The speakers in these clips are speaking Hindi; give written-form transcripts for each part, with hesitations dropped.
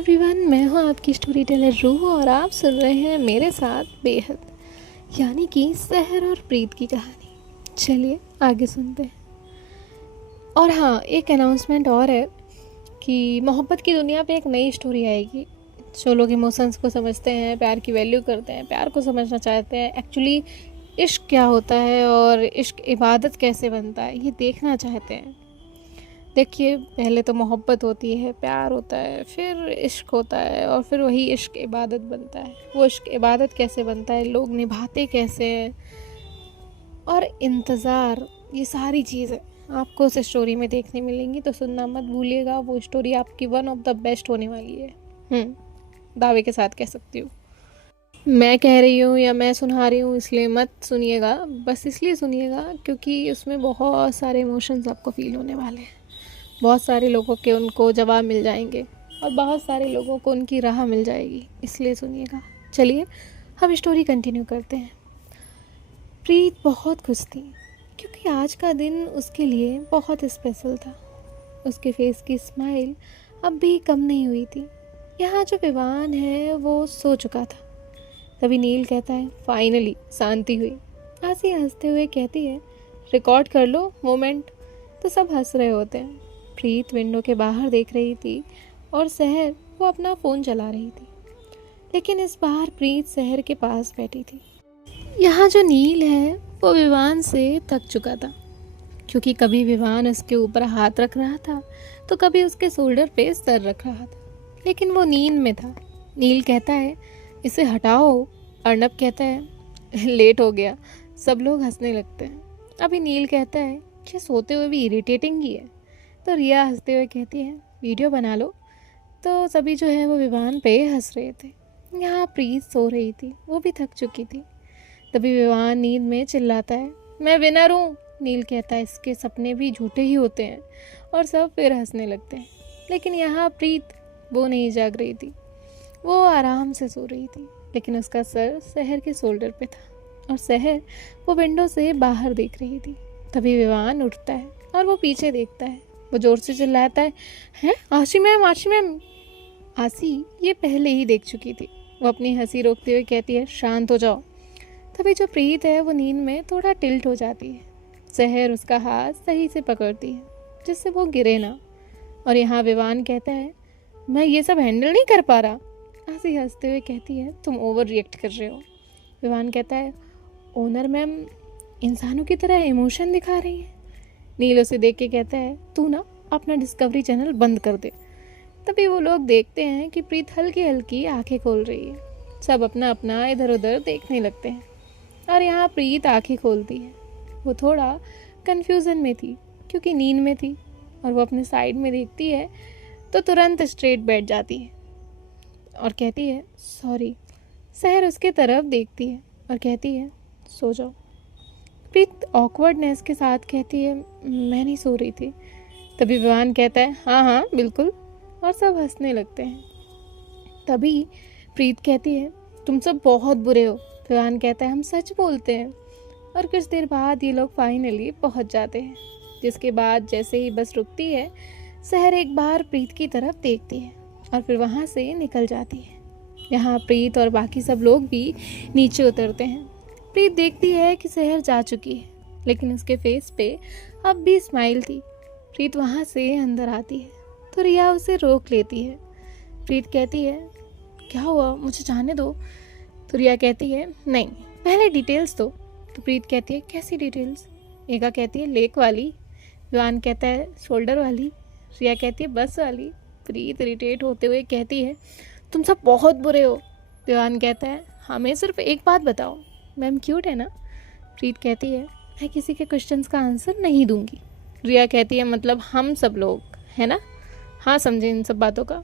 एवरीवन, मैं हूँ आपकी स्टोरी टेलर रूह और आप सुन रहे हैं मेरे साथ बेहद, यानी कि सहर और प्रीत की कहानी। चलिए आगे सुनते हैं। और हाँ, एक अनाउंसमेंट और है कि मोहब्बत की दुनिया पे एक नई स्टोरी आएगी। जो लोग इमोशंस को समझते हैं, प्यार की वैल्यू करते हैं, प्यार को समझना चाहते हैं, एक्चुअली इश्क क्या होता है और इश्क इबादत कैसे बनता है, ये देखना चाहते हैं। देखिए, पहले तो मोहब्बत होती है, प्यार होता है, फिर इश्क होता है और फिर वही इश्क इबादत बनता है। वो इश्क इबादत कैसे बनता है, लोग निभाते कैसे हैं, और इंतज़ार, ये सारी चीज़ें आपको उस स्टोरी में देखने मिलेंगी। तो सुनना मत भूलिएगा, वो स्टोरी आपकी वन ऑफ द बेस्ट होने वाली है। दावे के साथ कह सकती हूँ। मैं कह रही हूँ या मैं सुना रही हूँ इसलिए मत सुनिएगा, बस इसलिए सुनिएगा क्योंकि उसमें बहुत सारे इमोशंस आपको फील होने वाले हैं। बहुत सारे लोगों के उनको जवाब मिल जाएंगे और बहुत सारे लोगों को उनकी राह मिल जाएगी, इसलिए सुनिएगा। चलिए हम स्टोरी कंटिन्यू करते हैं। प्रीत बहुत खुश थी क्योंकि आज का दिन उसके लिए बहुत स्पेशल था। उसके फेस की स्माइल अब भी कम नहीं हुई थी। यहाँ जो विवान है वो सो चुका था। तभी नील कहता है, फाइनली शांति हुई। आसी हंसते हुए कहती है, रिकॉर्ड कर लो मोमेंट। तो सब हंस रहे होते हैं। प्रीत विंडो के बाहर देख रही थी और सहर वो अपना फ़ोन चला रही थी। लेकिन इस बार प्रीत सहर के पास बैठी थी। यहाँ जो नील है वो विवान से थक चुका था क्योंकि कभी विवान उसके ऊपर हाथ रख रहा था तो कभी उसके शोल्डर पे सर रख रहा था, लेकिन वो नींद में था। नील कहता है, इसे हटाओ। अर्नब कहता है, लेट हो गया। सब लोग हंसने लगते हैं। अभी नील कहता है, ये सोते हुए भी इरिटेटिंग ही है। तो रिया हंसते हुए कहती है, वीडियो बना लो। तो सभी जो है वो विवान पे हंस रहे थे। यहाँ प्रीत सो रही थी, वो भी थक चुकी थी। तभी विवान नींद में चिल्लाता है, मैं विनर हूँ। नील कहता है, इसके सपने भी झूठे ही होते हैं। और सब फिर हंसने लगते हैं। लेकिन यहाँ प्रीत वो नहीं जाग रही थी, वो आराम से सो रही थी। लेकिन उसका सर सहर के शोल्डर पे था और सहर वो विंडो से बाहर देख रही थी। तभी विवान उठता है और वो पीछे देखता है। वो जोर से चिल्लाता है, हैं आशी मैम, आशी मैम। आशी ये पहले ही देख चुकी थी। वो अपनी हंसी रोकते हुए कहती है, शांत हो जाओ। तभी जो प्रीत है वो नींद में थोड़ा टिल्ट हो जाती है। सहर उसका हाथ सही से पकड़ती है जिससे वो गिरे ना। और यहाँ विवान कहता है, मैं ये सब हैंडल नहीं कर पा रहा। आशी हंसते हुए कहती है, तुम ओवर रिएक्ट कर रहे हो। विवान कहता है, ओनर मैम इंसानों की तरह इमोशन दिखा रही है। नील उसे देख के कहता है, तू ना अपना डिस्कवरी चैनल बंद कर दे। तभी वो लोग देखते हैं कि प्रीत हल्की हल्की आंखें खोल रही है। सब अपना अपना इधर उधर देखने लगते हैं और यहाँ प्रीत आंखें खोलती है। वो थोड़ा कन्फ्यूज़न में थी क्योंकि नींद में थी और वो अपने साइड में देखती है तो तुरंत स्ट्रेट बैठ जाती है और कहती है, सॉरी। सहर उसके तरफ देखती है और कहती है, सो जाओ। प्रीत ऑकवर्डनेस के साथ कहती है, मैं नहीं सो रही थी। तभी विवान कहता है, हाँ हाँ बिल्कुल। और सब हंसने लगते हैं। तभी प्रीत कहती है, तुम सब बहुत बुरे हो। विवान कहता है, हम सच बोलते हैं। और कुछ देर बाद ये लोग फाइनली पहुंच जाते हैं, जिसके बाद जैसे ही बस रुकती है, सहर एक बार प्रीत की तरफ देखती है और फिर वहाँ से निकल जाती है। यहाँ प्रीत और बाकी सब लोग भी नीचे उतरते हैं। प्रीत देखती है कि सहर जा चुकी है, लेकिन उसके फेस पे अब भी स्माइल थी। प्रीत वहाँ से अंदर आती है तो रिया उसे रोक लेती है। प्रीत कहती है, क्या हुआ, मुझे जाने दो। तो रिया कहती है, नहीं पहले डिटेल्स दो। तो प्रीत कहती है, कैसी डिटेल्स। मेघा कहती है, लेक वाली। विवान कहता है, शोल्डर वाली। रिया कहती है, बस वाली। प्रीत इरिटेट होते हुए कहती है, तुम सब बहुत बुरे हो। विवान कहता है, हमें सिर्फ एक बात बताओ, मैम क्यूट है ना। प्रीत कहती है, मैं किसी के क्वेश्चंस का आंसर नहीं दूंगी। रिया कहती है, मतलब हम सब लोग है ना। हाँ समझे इन सब बातों का।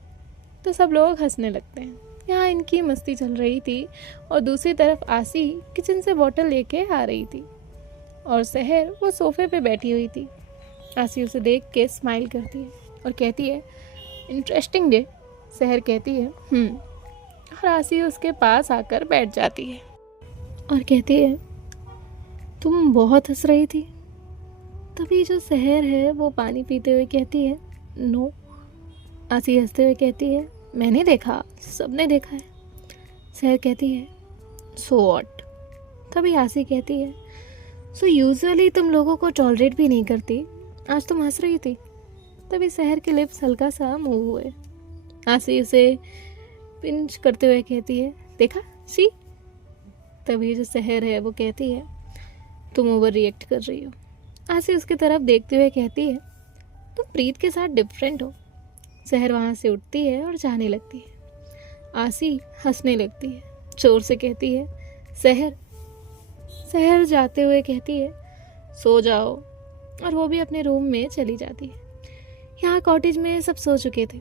तो सब लोग हंसने लगते हैं। यहाँ इनकी मस्ती चल रही थी और दूसरी तरफ आसी किचन से बॉटल लेके आ रही थी और सहर वो सोफे पे बैठी हुई थी। आसी उसे देख के स्माइल करती है और कहती है, इंटरेस्टिंग डे। सहर कहती है, और आसी उसके पास आकर बैठ जाती है और कहती है, तुम बहुत हंस रही थी। तभी जो सहर है वो पानी पीते हुए कहती है, नो। आसी हंसते हुए कहती है, मैंने देखा, सबने देखा है। सहर कहती है सो व्हाट। तभी आसी कहती है सो यूजुअली तुम लोगों को टॉलरेट भी नहीं करती, आज तुम हंस रही थी। तभी सहर के लिप्स हल्का सा मूव हुए। आसी उसे पिंच करते हुए कहती है देखा सी। तभी जो सहर है वो कहती है तुम ओवर रिएक्ट कर रही हो। आसी उसकी तरफ देखते हुए कहती है तुम प्रीत के साथ डिफरेंट हो। सहर वहाँ से उठती है और जाने लगती है। आसी हंसने लगती है, जोर से कहती है सहर। सहर जाते हुए कहती है सो जाओ, और वो भी अपने रूम में चली जाती है। यहाँ कॉटेज में सब सो चुके थे।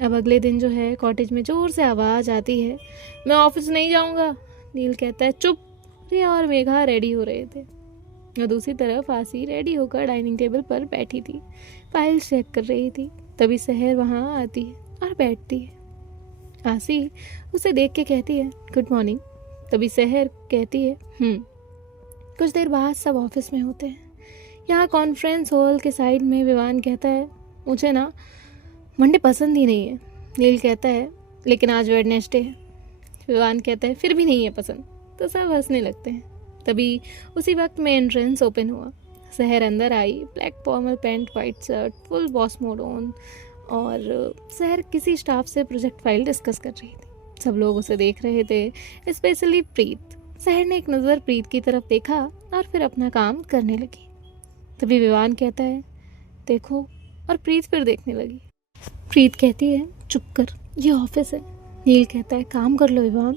अब अगले दिन जो है कॉटेज में जोर से आवाज़ आती है मैं ऑफिस नहीं जाऊँगा। नील कहता है चुप। रिया और मेघा रेडी हो रहे थे और दूसरी तरफ आसी रेडी होकर डाइनिंग टेबल पर बैठी थी, फाइल चेक कर रही थी। तभी सहर वहाँ आती है और बैठती है। आसी उसे देख के कहती है गुड मॉर्निंग। तभी सहर कहती है कुछ देर बाद सब ऑफिस में होते हैं। यहाँ कॉन्फ्रेंस हॉल के साइड में विवान कहता है मुझे ना मंडे पसंद ही नहीं है। नील कहता है लेकिन आज वेडनेसडे है। विवान कहता है फिर भी नहीं है पसंद। तो सब हंसने लगते हैं। तभी उसी वक्त में एंट्रेंस ओपन हुआ। सहर अंदर आई, black formal pant, white shirt, full boss mode on, और सहर किसी स्टाफ से प्रोजेक्ट फाइल डिस्कस कर रही थी। सब लोग उसे देख रहे थे, स्पेशली प्रीत। सहर ने एक नज़र प्रीत की तरफ देखा और फिर अपना काम करने लगी। तभी विवान कहता है देखो, और प्रीत फिर देखने लगी। प्रीत कहती है चुप कर, ये ऑफिस है। नील कहता है काम कर लो विवान।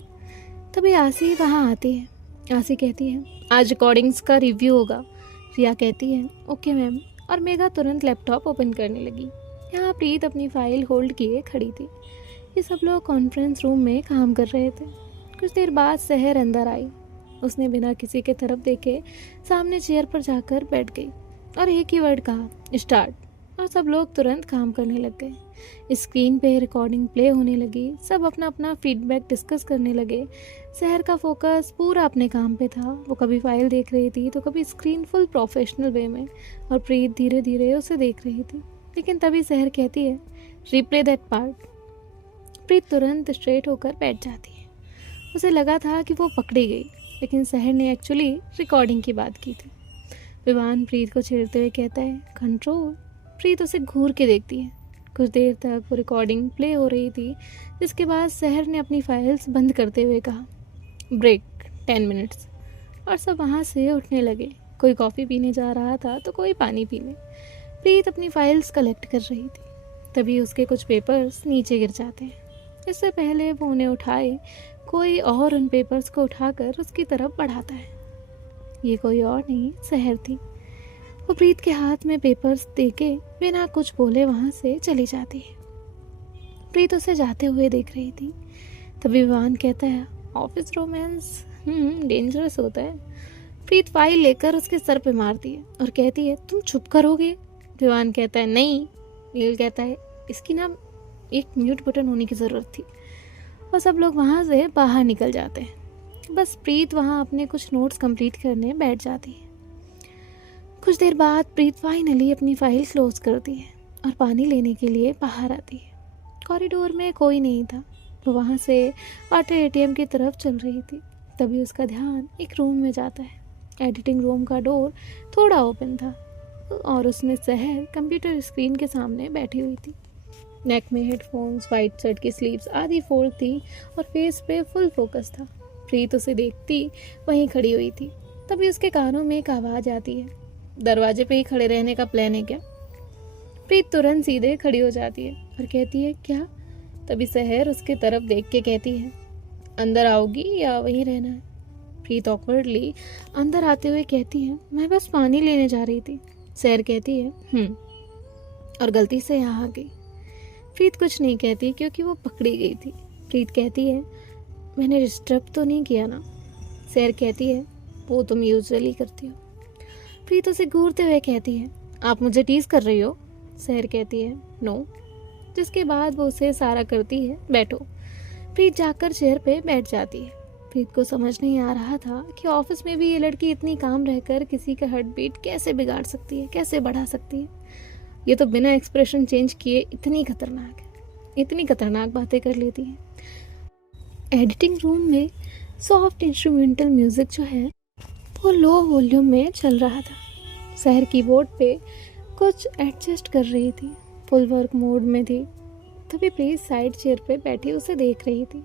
तभी आसी वहाँ आती है। आसी कहती है आज रिकॉर्डिंग्स का रिव्यू होगा। रिया कहती है ओके मैम, और मेघा तुरंत लैपटॉप ओपन करने लगी। यहाँ प्रीत अपनी फाइल होल्ड किए खड़ी थी। ये सब लोग कॉन्फ्रेंस रूम में काम कर रहे थे। कुछ देर बाद सहर अंदर आई। उसने बिना किसी के तरफ देखे सामने चेयर पर जाकर बैठ गई और एक ही वर्ड कहा स्टार्ट, और सब लोग तुरंत काम करने लग गए। स्क्रीन पे रिकॉर्डिंग प्ले होने लगी। सब अपना अपना फीडबैक डिस्कस करने लगे। सहर का फोकस पूरा अपने काम पे था। वो कभी फाइल देख रही थी तो कभी स्क्रीन फुल प्रोफेशनल वे में, और प्रीत धीरे धीरे उसे देख रही थी। लेकिन तभी सहर कहती है रिप्ले दैट पार्ट। प्रीत तुरंत स्ट्रेट होकर बैठ जाती है। उसे लगा था कि वो पकड़ी गई, लेकिन सहर ने एक्चुअली रिकॉर्डिंग की बात की थी। विवान प्रीत को छेड़ते हुए कहता है कंट्रोल। प्रीत उसे घूर के देखती है। कुछ देर तक वो रिकॉर्डिंग प्ले हो रही थी, जिसके बाद सहर ने अपनी फाइल्स बंद करते हुए कहा ब्रेक 10 मिनट्स, और सब वहाँ से उठने लगे। कोई कॉफ़ी पीने जा रहा था तो कोई पानी पीने। प्रीत अपनी फाइल्स कलेक्ट कर रही थी। तभी उसके कुछ पेपर्स नीचे गिर जाते हैं। इससे पहले वो उन्हें उठाए, कोई और उन पेपर्स को उठाकर उसकी तरफ बढ़ाता है। ये कोई और नहीं, सहर थी। वो प्रीत के हाथ में पेपर्स देके बिना कुछ बोले वहाँ से चली जाती है। प्रीत उसे जाते हुए देख रही थी। तभी विवान कहता है ऑफिस रोमांस डेंजरस होता है। प्रीत फाइल लेकर उसके सर पे मारती है और कहती है तुम चुप करोगे। विवान कहता है नहीं। नील कहता है इसकी ना एक म्यूट बटन होने की ज़रूरत थी। और सब लोग वहाँ से बाहर निकल जाते हैं। बस प्रीत वहाँ अपने कुछ नोट्स कंप्लीट करने बैठ जाती है। कुछ देर बाद प्रीत फाइनली अपनी फाइल क्लोज करती है और पानी लेने के लिए बाहर आती है। कॉरिडोर में कोई नहीं था। वो वहाँ से वाटर एटीएम की तरफ चल रही थी। तभी उसका ध्यान एक रूम में जाता है। एडिटिंग रूम का डोर थोड़ा ओपन था और उसमें सहर कंप्यूटर स्क्रीन के सामने बैठी हुई थी। नेक में हेडफोन्स, वाइट शर्ट की स्लीव्स आधी फोल्ड थी और फेस पे फुल फोकस था। प्रीत उसे देखती वहीं खड़ी हुई थी। तभी उसके कानों में एक आवाज़ आती है दरवाजे पे ही खड़े रहने का प्लान है क्या। प्रीत तुरंत सीधे खड़ी हो जाती है और कहती है क्या। तभी सहर उसके तरफ देख के कहती है अंदर आओगी या वहीं रहना है। प्रीत ऑकवर्डली अंदर आते हुए कहती है मैं बस पानी लेने जा रही थी। सहर कहती है और गलती से यहाँ आ गई। प्रीत कुछ नहीं कहती क्योंकि वो पकड़ी गई थी। प्रीत कहती है मैंने डिस्टर्ब तो नहीं किया ना। सहर कहती है वो तुम यूजुअली करती हो। प्रीत उसे घूरते हुए कहती है आप मुझे टीज कर रही हो। सहर कहती है नो, जिसके बाद वो उसे इशारा करती है बैठो। प्रीत जाकर चेयर पे बैठ जाती है। प्रीत को समझ नहीं आ रहा था कि ऑफिस में भी ये लड़की इतनी काम रहकर किसी का हार्ट बीट कैसे बिगाड़ सकती है, कैसे बढ़ा सकती है। ये तो बिना एक्सप्रेशन चेंज किए इतनी खतरनाक है। इतनी खतरनाक बातें कर लेती है। एडिटिंग रूम में सॉफ्ट इंस्ट्रूमेंटल म्यूज़िक जो है वो लो वॉल्यूम में चल रहा था। सहर कीबोर्ड पे कुछ एडजस्ट कर रही थी, फुल वर्क मोड में थी। तभी प्रीत साइड चेयर पे बैठी उसे देख रही थी।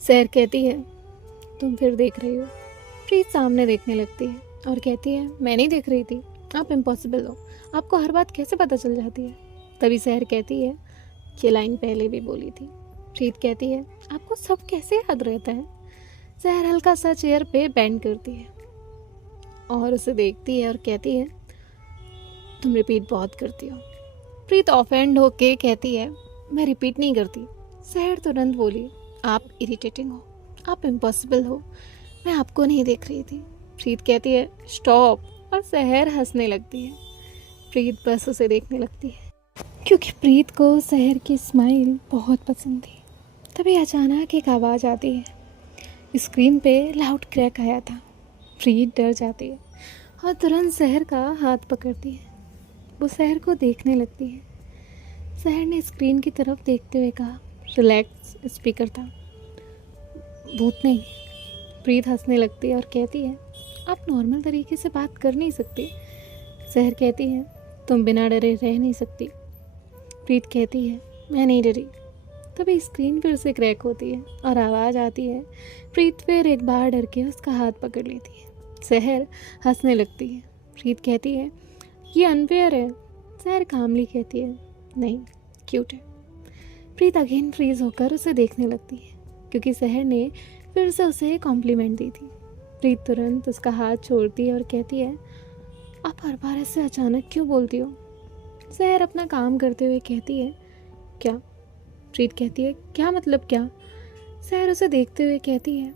सहर कहती है, तुम फिर देख रही हो। प्रीत सामने देखने लगती है और कहती है, मैं नहीं देख रही थी, आप इम्पॉसिबल हो, आपको हर बात कैसे पता चल जाती है। तभी सहर कहती है, ये लाइन पहले भी बोली थी। प्रीत कहती है, आपको सब कैसे याद रहता है। सहर हल्का सा चेयर पे बैंड करती है और उसे देखती है और कहती है, तुम रिपीट बहुत करती हो। प्रीत ऑफेंड होके कहती है, मैं रिपीट नहीं करती। सहर तुरंत बोली, आप इरिटेटिंग हो, आप इम्पॉसिबल हो, मैं आपको नहीं देख रही थी। प्रीत कहती है, स्टॉप, और सहर हंसने लगती है। प्रीत बस उसे देखने लगती है क्योंकि प्रीत को सहर की स्माइल बहुत पसंद थी। तभी अचानक एक आवाज़ आती है। स्क्रीन पे लाउड क्रैक आया था। प्रीत डर जाती है और तुरंत सहर का हाथ पकड़ती है। वो सहर को देखने लगती है। सहर ने स्क्रीन की तरफ देखते हुए कहा, रिलैक्स, स्पीकर था, भूत नहीं। प्रीत हंसने लगती है और कहती है, आप नॉर्मल तरीके से बात कर नहीं सकते। सहर कहती है, तुम बिना डरे रह नहीं सकती। प्रीत कहती है, मैं नहीं डरी। तभी स्क्रीन फिर से क्रैक होती है और आवाज़ आती है। प्रीत फिर एक बार डर के उसका हाथ पकड़ लेती है। सहर हंसने लगती है। प्रीत कहती है, ये अनफेयर है। सहर कामली कहती है, नहीं, क्यूट है। प्रीत अगेन फ्रीज होकर उसे देखने लगती है क्योंकि सहर ने फिर से उसे कॉम्प्लीमेंट दी थी। प्रीत तुरंत उसका हाथ छोड़ती है और कहती है, आप हर बार ऐसे अचानक क्यों बोलती हो। सहर अपना काम करते हुए कहती है, क्या। प्रीत कहती है, क्या मतलब क्या। सहर उसे देखते हुए कहती है,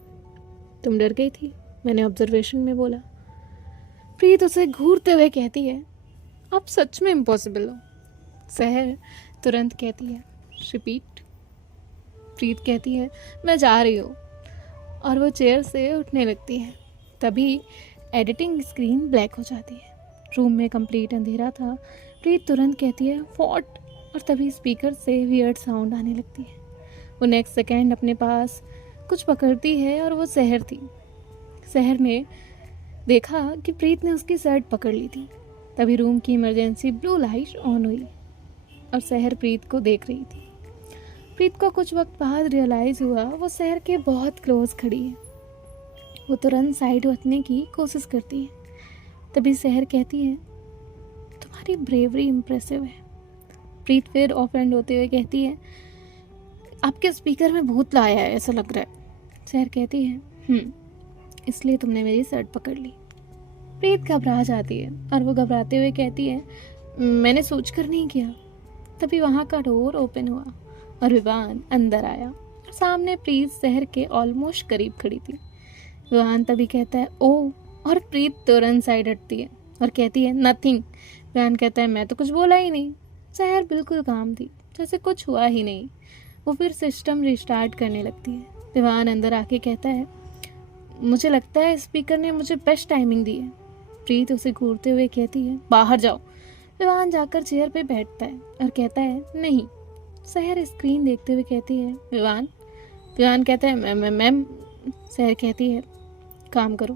तुम डर गई थी, मैंने ऑब्जर्वेशन में बोला। प्रीत उसे घूरते हुए कहती है, आप सच में इम्पॉसिबल हो। सहर तुरंत कहती है, रिपीट। प्रीत कहती है, मैं जा रही हूँ, और वो चेयर से उठने लगती है। तभी एडिटिंग स्क्रीन ब्लैक हो जाती है। रूम में कंप्लीट अंधेरा था। प्रीत तुरंत कहती है, व्हाट, और तभी स्पीकर से वियर्ड साउंड आने लगती है। वो नेक्स्ट सेकेंड अपने पास कुछ पकड़ती है और वो सहर थी। सहर ने देखा कि प्रीत ने उसकी शर्ट पकड़ ली थी। तभी रूम की इमरजेंसी ब्लू लाइट ऑन हुई और सहर प्रीत को देख रही थी। प्रीत को कुछ वक्त बाद रियलाइज़ हुआ वो सहर के बहुत क्लोज खड़ी है। वो तुरंत साइड हटने की कोशिश करती है। तभी सहर कहती है, तुम्हारी ब्रेवरी इम्प्रेसिव है। प्रीत फिर ऑफेंड होते हुए कहती है, आपके स्पीकर में भूत लाया है ऐसा लग रहा है। सहर कहती है, इसलिए तुमने मेरी शर्ट पकड़ ली। प्रीत घबरा जाती है और वो घबराते हुए कहती है, मैंने सोच कर नहीं किया। तभी वहाँ का डोर ओपन हुआ और विवान अंदर आया और सामने प्रीत सहर के ऑलमोस्ट करीब खड़ी थी। विवान तभी कहता है, ओह, और प्रीत तुरंत साइड हटती है और कहती है, नथिंग। विवान कहता है, मैं तो कुछ बोला ही नहीं। सहर बिल्कुल काम थी, जैसे कुछ हुआ ही नहीं। वो फिर सिस्टम रिस्टार्ट करने लगती है। विवान अंदर आके कहता है, मुझे लगता है स्पीकर ने मुझे बेस्ट टाइमिंग दी है। प्रीत उसे घूरते हुए कहती है, बाहर जाओ। विवान जाकर चेयर पे बैठता है और कहता है, नहीं। सहर स्क्रीन देखते हुए कहती है, विवान। विवान कहता है, मैम। सहर कहती है, काम करो।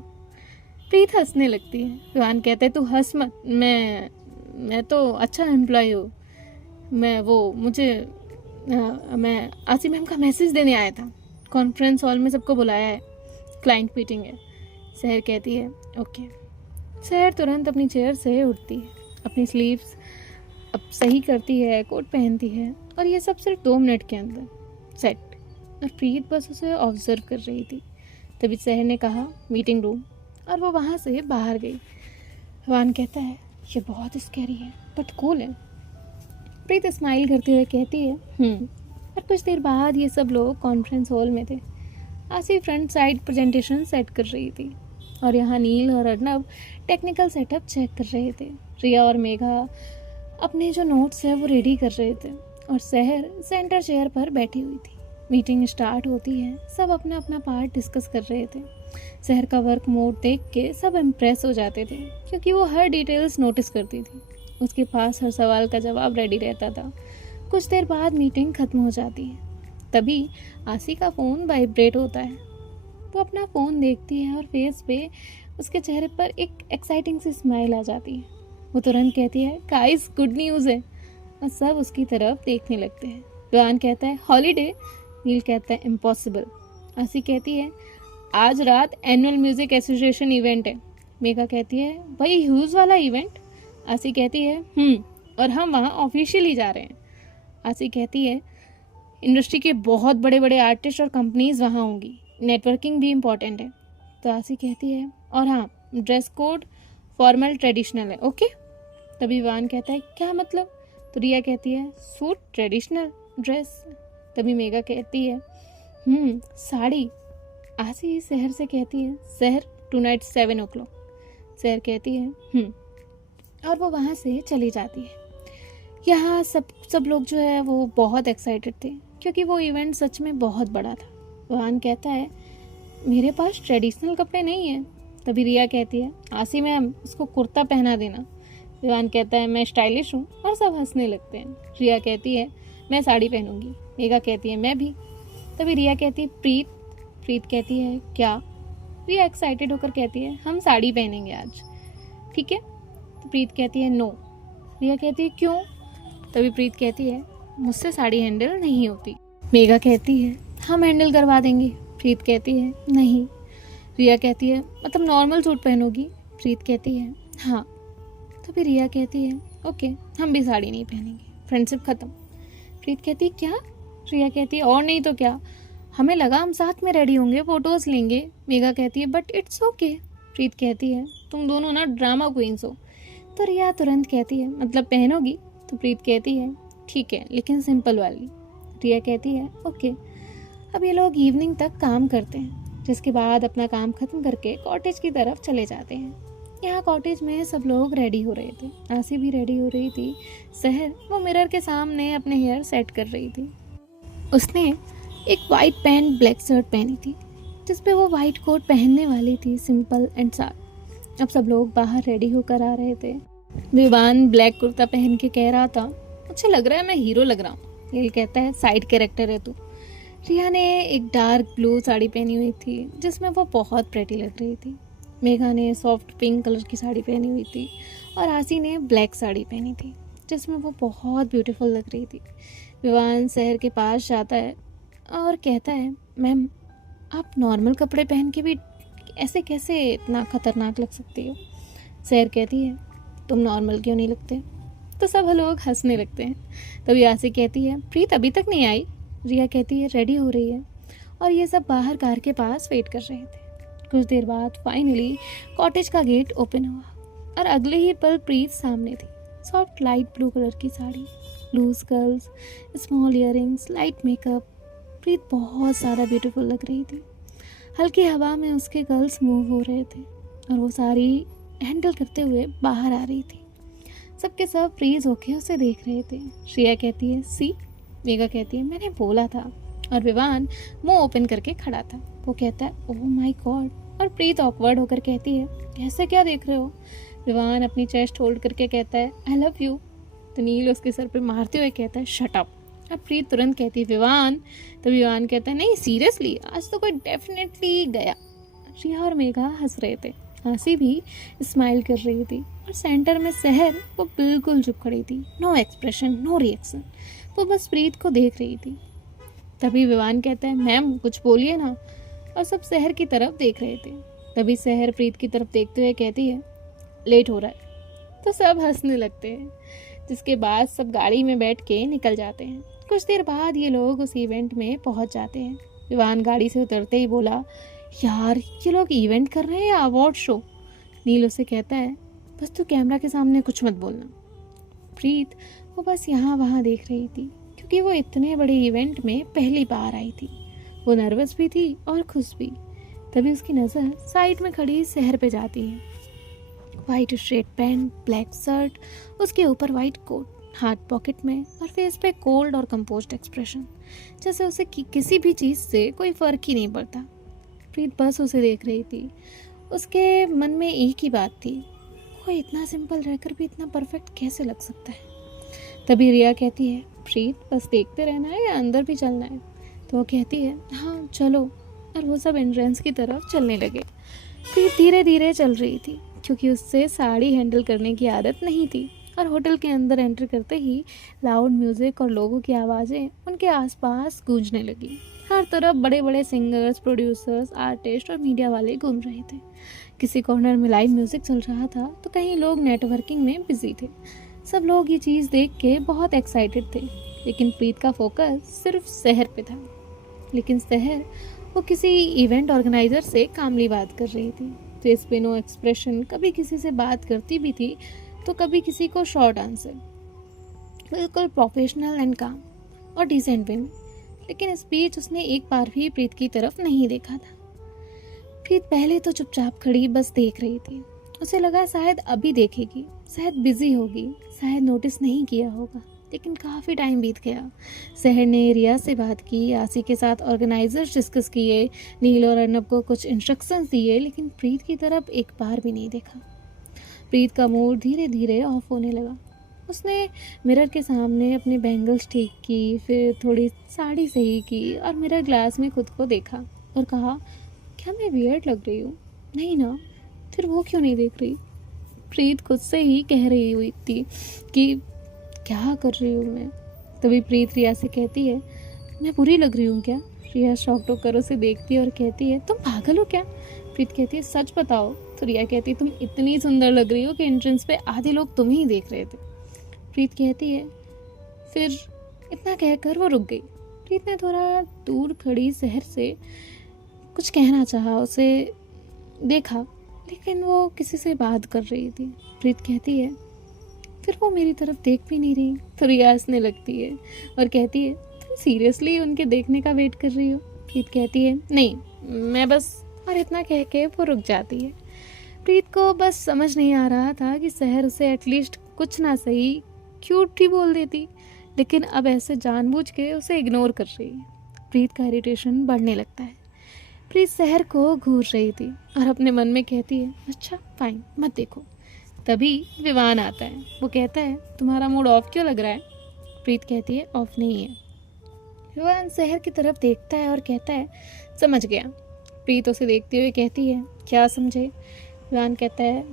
प्रीत हंसने लगती है। विवान कहता है, तू हंस मत, मैं तो अच्छा एम्प्लॉय हूँ। मैं आसी मैम का मैसेज देने आया था। कॉन्फ्रेंस हॉल में सबको बुलाया है, क्लाइंट मीटिंग है। सहर कहती है, ओके। सहर तुरंत अपनी चेयर से उठती है, अपनी स्लीव्स अब सही करती है, कोट पहनती है, और ये सब सिर्फ 2 मिनट के अंदर सेट। और प्रीत बस उसे ऑब्जर्व कर रही थी। तभी सहर ने कहा, मीटिंग रूम, और वो वहाँ से बाहर गई। विवान कहता है, ये बहुत स्कैरी है बट कूल है। प्रीत स्माइल करते हुए कहती है, और कुछ देर बाद ये सब लोग कॉन्फ्रेंस हॉल में थे। आसी फ्रंट साइड प्रेजेंटेशन सेट कर रही थी और यहाँ नील और अर्नब टेक्निकल सेटअप चेक कर रहे थे। रिया और मेघा अपने जो नोट्स है वो रेडी कर रहे थे और सहर सेंटर चेयर पर बैठी हुई थी। मीटिंग स्टार्ट होती है, सब अपना अपना पार्ट डिस्कस कर रहे थे। सहर का वर्क मोड देख के सब इम्प्रेस हो जाते थे क्योंकि वो हर डिटेल्स नोटिस करती थी। उसके पास हर सवाल का जवाब रेडी रहता था। कुछ देर बाद मीटिंग खत्म हो जाती है। तभी आसी का फ़ोन वाइब्रेट होता है। वो अपना फ़ोन देखती है और फेस पे उसके चेहरे पर एक एक्साइटिंग सी स्माइल आ जाती है। वो तुरंत कहती है, गाइस गुड न्यूज़ है। और सब उसकी तरफ देखने लगते हैं। विवान कहता है, हॉलीडे। नील कहता है, इम्पॉसिबल। आसी कहती है, आज रात एनुअल म्यूजिक एसोसिएशन इवेंट है। मेघा कहती है, वही ह्यूज वाला इवेंट। आसी कहती है, और हम वहाँ ऑफिशियली जा रहे हैं। आसी कहती है, इंडस्ट्री के बहुत बड़े बड़े आर्टिस्ट और कंपनीज वहाँ होंगी, नेटवर्किंग भी इम्पॉर्टेंट है। तो आसी कहती है, और हाँ, ड्रेस कोड फॉर्मल ट्रेडिशनल है, ओके। तभी विवान कहता है, क्या मतलब। तो रिया कहती है, सूट ट्रेडिशनल ड्रेस। तभी मेघा कहती है, साड़ी। आसी शहर से कहती है, शहर टू नाइट 7 o'clock। शहर कहती है, और वो वहाँ से चली जाती है। यहाँ सब लोग जो है वो बहुत एक्साइटेड थे, क्योंकि वो इवेंट सच में बहुत बड़ा था। विवान कहता है, मेरे पास ट्रेडिशनल कपड़े नहीं हैं। तभी रिया कहती है, आसी मैम उसको कुर्ता पहना देना। विवान कहता है, मैं स्टाइलिश हूँ। और सब हंसने लगते हैं। रिया कहती है, मैं साड़ी पहनूंगी। मेघा कहती है, मैं भी। तभी रिया कहती है, प्रीत कहती है, क्या। रिया एक्साइटेड होकर कहती है, हम साड़ी पहनेंगे आज, ठीक है। तो प्रीत कहती है, नो। रिया कहती है, क्यों। तभी प्रीत कहती है, मुझसे साड़ी हैंडल नहीं होती। मेघा कहती है, हम हैंडल करवा देंगे। प्रीत कहती है, नहीं। रिया कहती है, मतलब नॉर्मल सूट पहनोगी। प्रीत कहती है, हाँ। तभी रिया कहती है, ओके, हम भी साड़ी नहीं पहनेंगे, फ्रेंडशिप ख़त्म। प्रीत कहती है, क्या। रिया कहती है, और नहीं तो क्या, हमें लगा हम साथ में रेडी होंगे, फ़ोटोज़ लेंगे। मेघा कहती है, बट इट्स ओके। प्रीत कहती है, तुम दोनों ना ड्रामा क्वींस हो। तो रिया तुरंत कहती है, मतलब पहनोगी। तो प्रीत कहती है, ठीक है, लेकिन सिंपल वाली। रिया कहती है, ओके। अब ये लोग इवनिंग तक काम करते हैं, जिसके बाद अपना काम ख़त्म करके कॉटेज की तरफ चले जाते हैं। यहाँ कॉटेज में सब लोग रेडी हो रहे थे। आसी भी रेडी हो रही थी। सहर वो मिरर के सामने अपने हेयर सेट कर रही थी। उसने एक वाइट पैंट ब्लैक शर्ट पहनी थी, जिस पे वो वाइट कोट पहनने वाली थी, सिंपल एंड साफ। अब सब लोग बाहर रेडी होकर आ रहे थे। विवान ब्लैक कुर्ता पहन के कह रहा था, अच्छा लग रहा है, मैं हीरो लग रहा हूँ। नील कहता है, साइड कैरेक्टर है तू। रिया ने एक डार्क ब्लू साड़ी पहनी हुई थी, जिसमें वो बहुत प्रेटी लग रही थी। मेघा ने सॉफ्ट पिंक कलर की साड़ी पहनी हुई थी और आसी ने ब्लैक साड़ी पहनी थी, जिसमें वो बहुत ब्यूटीफुल लग रही थी। विवान शहर के पास जाता है और कहता है, मैम आप नॉर्मल कपड़े पहन के भी ऐसे कैसे इतना खतरनाक लग सकती हो। शहर कहती है, तुम नॉर्मल क्यों नहीं लगते। तो सब लोग हंसने लगते हैं। तभी आसी कहती है, प्रीत अभी तक नहीं आई। रिया कहती है, रेडी हो रही है। और ये सब बाहर कार के पास वेट कर रहे थे। कुछ देर बाद फाइनली कॉटेज का गेट ओपन हुआ और अगले ही पल प्रीत सामने थी। सॉफ्ट लाइट ब्लू कलर की sari, loose curls, small earrings, light makeup. Preet बहुत ज़्यादा ब्यूटीफुल लग रही थी। हल्की हवा में उसके कर्ल्स मूव हो रहे थे और वो साड़ी हैंडल करते हुए बाहर आ रही थी। सबके सब फ्रीज होके उसे देख रहे थे। श्रेया कहती है, सी। मेघा कहती है, मैंने बोला था। और विवान मुंह ओपन करके खड़ा था। वो कहता है, ओह माय गॉड। और प्रीत ऑकवर्ड होकर कहती है, ऐसे क्या देख रहे हो। विवान अपनी चेस्ट होल्ड करके कहता है, आई लव यू। तो नील उसके सर पे मारते हुए कहता है, शट अप। अब प्रीत तुरंत कहती है, विवान। तो विवान कहता है, नहीं सीरियसली, आज तो कोई डेफिनेटली गया। रिया और मेघा हंस रहे थे। आसी भी स्माइल कर रही थी और सेंटर में सहर वो बिल्कुल चुप खड़ी थी। No expression, no reaction. वो बस प्रीत को देख रही थी। तभी विवान कहता है, मैम कुछ बोलिए ना। और सब सहर की तरफ देख रहे थे। तभी सहर प्रीत की तरफ देखते हुए कहती है, लेट हो रहा है। तो सब हंसने लगते हैं, जिसके बाद सब गाड़ी में बैठ के निकल जाते हैं। कुछ देर बाद ये लोग उस इवेंट में पहुंच जाते हैं। विवान गाड़ी से उतरते ही बोला, यार ये लोग इवेंट कर रहे हैं या अवार्ड शो। नील उसे कहता है, बस तू कैमरा के सामने कुछ मत बोलना। प्रीत वो बस यहाँ वहाँ देख रही थी, क्योंकि वो इतने बड़े इवेंट में पहली बार आई थी। वो नर्वस भी थी और खुश भी। तभी उसकी नज़र साइड में खड़ी सहर पे जाती है। White straight pant, black shirt, उसके ऊपर वाइट कोट, हाथ पॉकेट में और फेस पे कोल्ड और कंपोज्ड एक्सप्रेशन, जैसे उसे किसी भी चीज़ से कोई फ़र्क ही नहीं पड़ता। प्रीत बस उसे देख रही थी। उसके मन में एक ही बात थी, कोई इतना सिंपल रहकर भी इतना परफेक्ट कैसे लग सकता है। तभी रिया कहती है, प्रीत बस देखते रहना है या अंदर भी चलना है? तो वो कहती है, हाँ चलो। और वो सब एंट्रेंस की तरफ चलने लगे। प्रीत धीरे धीरे चल रही थी क्योंकि उससे साड़ी हैंडल करने की आदत नहीं थी। और होटल के अंदर एंटर करते ही लाउड म्यूज़िक और लोगों की आवाज़ें उनके आसपास गूंजने लगी। हर तरफ बड़े बड़े सिंगर्स, प्रोड्यूसर्स, आर्टिस्ट और मीडिया वाले घूम रहे थे। किसी कॉर्नर में लाइव म्यूज़िक चल रहा था तो कहीं लोग नेटवर्किंग में बिजी थे। सब लोग ये चीज़ देख के बहुत एक्साइटेड थे, लेकिन प्रीत का फोकस सिर्फ शहर पे था। लेकिन शहर वो किसी इवेंट ऑर्गेनाइज़र से कामली बात कर रही थी। फेस पे नो एक्सप्रेशन, कभी किसी से बात करती भी थी तो कभी किसी को शॉर्ट आंसर, बिल्कुल प्रोफेशनल एंड काम और डिसेंट वे में। लेकिन इस बीच उसने एक बार भी प्रीत की तरफ नहीं देखा था। प्रीत पहले तो चुपचाप खड़ी बस देख रही थी। उसे लगा शायद अभी देखेगी, शायद बिजी होगी, शायद नोटिस नहीं किया होगा। लेकिन काफ़ी टाइम बीत गया। शहर ने रिया से बात की, आसी के साथ ऑर्गेनाइजर्स डिस्कस किए, नील और अर्नब को कुछ इंस्ट्रक्शंस दिए, लेकिन प्रीत की तरफ एक बार भी नहीं देखा। प्रीत का मूड धीरे धीरे ऑफ होने लगा। उसने मिरर के सामने अपने बैंगल्स ठीक की, फिर थोड़ी साड़ी सही की और मिरर ग्लास में खुद को देखा और कहा, क्या मैं वियर्ड लग रही हूँ? नहीं ना? फिर वो क्यों नहीं देख रही? प्रीत खुद से ही कह रही हुई थी कि क्या कर रही हूँ मैं। तभी प्रीत रिया से कहती है, मैं बुरी लग रही हूँ क्या? रिया शॉक्ड होकर उसे देखती है और कहती है, तुम पागल हो क्या? प्रीत कहती है, सच बताओ। तो रिया कहती है, तुम इतनी सुंदर लग रही हो कि एंट्रेंस पे आधे लोग तुम्हें ही देख रहे थे। प्रीत कहती है, फिर इतना कहकर वो रुक गई। प्रीत ने थोड़ा दूर खड़ी शहर से कुछ कहना चाहा, उसे देखा, लेकिन वो किसी से बात कर रही थी। प्रीत कहती है, फिर वो मेरी तरफ देख भी नहीं रही। तो रिया हंसने लगती है और कहती है, तुम सीरियसली उनके देखने का वेट कर रही हो? प्रीत कहती है, नहीं मैं बस, और इतना कह के वो रुक जाती है। प्रीत को बस समझ नहीं आ रहा था कि शहर उसे एटलीस्ट कुछ ना सही क्यूट ही बोल देती, लेकिन अब ऐसे जानबूझ के उसे इग्नोर कर रही है। प्रीत का इरिटेशन बढ़ने लगता है। प्रीत शहर को घूर रही थी और अपने मन में कहती है, अच्छा फाइन, मत देखो। तभी विवान आता है। वो कहता है, तुम्हारा मूड ऑफ क्यों लग रहा है? प्रीत कहती है, ऑफ नहीं है। विवान शहर की तरफ देखता है और कहता है, समझ गया। प्रीत उसे देखते हुए कहती है, क्या समझे? विवान कहता है,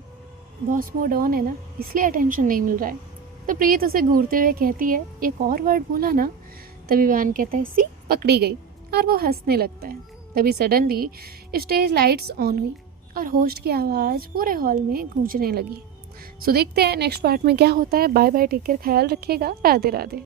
बॉस मोड ऑन है ना, इसलिए अटेंशन नहीं मिल रहा है। तो प्रीत उसे घूरते हुए कहती है, एक और वर्ड बोला ना। तभी विवान कहता है, सी पकड़ी गई, और वो हंसने लगता है। तभी सडनली स्टेज लाइट्स ऑन हुई और होस्ट की आवाज़ पूरे हॉल में गूंजने लगी। सो देखते हैं नेक्स्ट पार्ट में क्या होता है। बाय बाय, टेक केयर, ख्याल रखिएगा, राधे राधे।